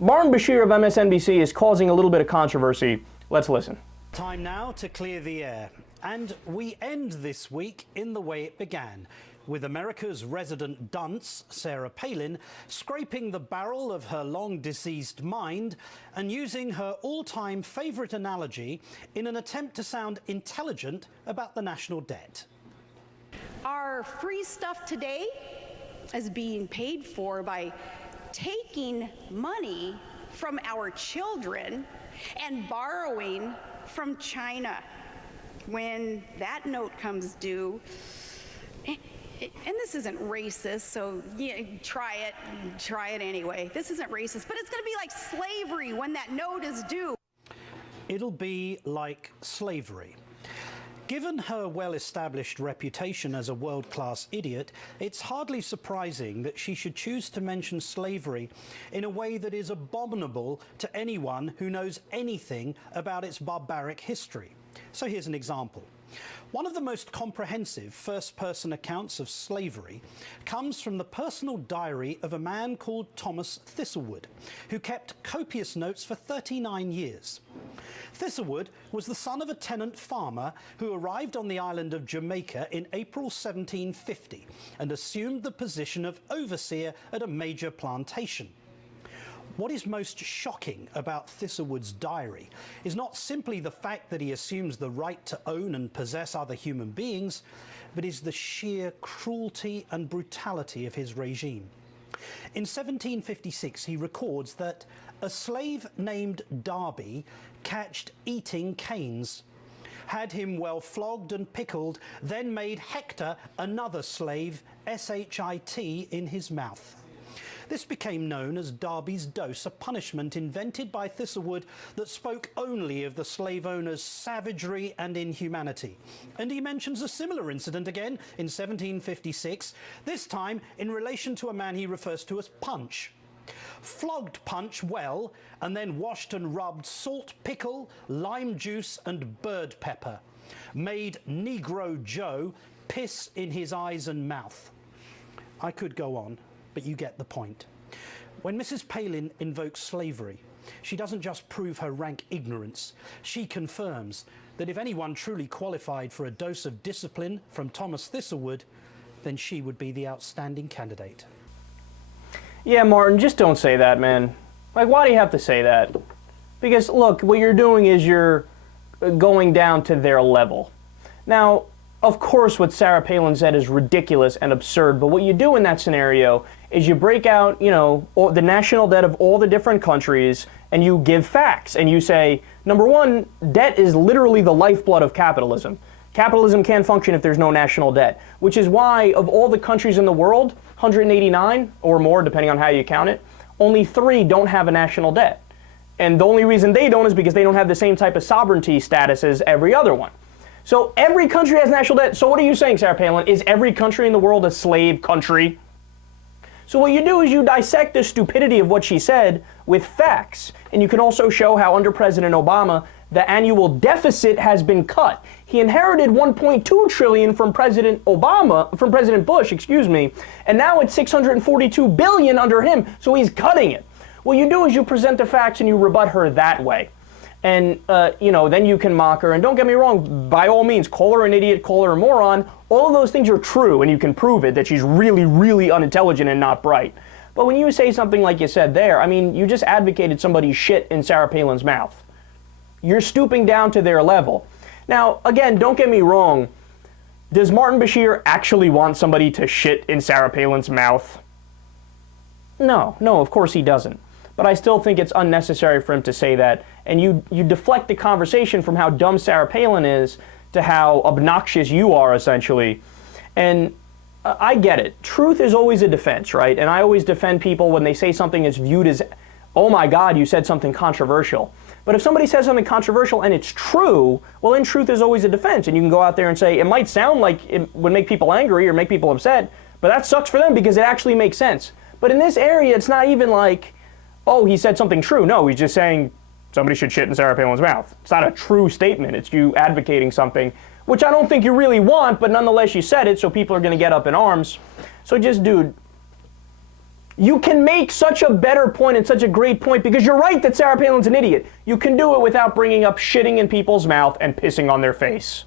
Martin Bashir of MSNBC is causing a little bit of controversy. Let's listen. Time now to clear the air. And we end this week in the way it began, with America's resident dunce, Sarah Palin, scraping the barrel of her long-deceased mind and using her all-time favourite analogy in an attempt to sound intelligent about the national debt. Our free stuff today is being paid for by taking money from our children and borrowing from China. When that note comes due, and this isn't racist, so yeah, try it anyway. This isn't racist, but it's going to be like slavery when that note is due. It'll be like slavery. Given her well-established reputation as a world-class idiot, it's hardly surprising that she should choose to mention slavery in a way that is abominable to anyone who knows anything about its barbaric history. So here's an example. One of the most comprehensive first-person accounts of slavery comes from the personal diary of a man called Thomas Thistlewood, who kept copious notes for 39 years. Thistlewood was the son of a tenant farmer who arrived on the island of Jamaica in April 1750 and assumed the position of overseer at a major plantation. What is most shocking about Thistlewood's diary is not simply the fact that he assumes the right to own and possess other human beings, but is the sheer cruelty and brutality of his regime. In 1756, he records that a slave named Darby catched eating canes, had him well flogged and pickled, then made Hector, another slave, shit in his mouth. This became known as Darby's dose, a punishment invented by Thistlewood that spoke only of the slave owner's savagery and inhumanity. And he mentions a similar incident again in 1756, this time in relation to a man he refers to as Punch. Flogged Punch well, and then washed and rubbed salt pickle, lime juice and bird pepper. Made Negro Joe piss in his eyes and mouth. I could go on, but you get the point. When Mrs. Palin invokes slavery, she doesn't just prove her rank ignorance, she confirms that if anyone truly qualified for a dose of discipline from Thomas Thistlewood, then she would be the outstanding candidate. Yeah, Martin, just don't say that, man. Like, why do you have to say that? Because, look, what you're doing is you're going down to their level. Now, of course, what Sarah Palin said is ridiculous and absurd, but what you do in that scenario is you break out, the national debt of all the different countries, and you give facts, and you say, number one, debt is literally the lifeblood of capitalism. Capitalism can't function if there's no national debt, which is why of all the countries in the world, 189 or more, depending on how you count it, only 3 don't have a national debt. And the only reason they don't is because they don't have the same type of sovereignty status as every other one. So every country has national debt. So what are you saying, Sarah Palin? Is every country in the world a slave country? So what you do is you dissect the stupidity of what she said with facts. And you can also show how under President Obama, the annual deficit has been cut. He inherited $1.2 trillion from President Bush, and now it's $642 billion under him, so he's cutting it. What you do is you present the facts and you rebut her that way. And, then you can mock her. And don't get me wrong, by all means, call her an idiot, call her a moron. All of those things are true, and you can prove it, that she's really, really unintelligent and not bright. But when you say something like you said there, I mean, you just advocated somebody's shit in Sarah Palin's mouth. You're stooping down to their level. Now, again, don't get me wrong. Does Martin Bashir actually want somebody to shit in Sarah Palin's mouth? No, of course he doesn't. But I still think it's unnecessary for him to say that. And you deflect the conversation from how dumb Sarah Palin is to how obnoxious you are, essentially. And I get it. Truth is always a defense, right? And I always defend people when they say something is viewed as, oh my God, you said something controversial. But if somebody says something controversial and it's true, well, then truth is always a defense. And you can go out there and say, it might sound like it would make people angry or make people upset, but that sucks for them because it actually makes sense. But in this area, it's not even like, oh, he said something true. No, he's just saying somebody should shit in Sarah Palin's mouth. It's not a true statement. It's you advocating something, which I don't think you really want, but nonetheless you said it, so people are going to get up in arms. So just, dude, You can make such a better point and such a great point because you're right that Sarah Palin's an idiot. You can do it without bringing up shitting in people's mouth and pissing on their face.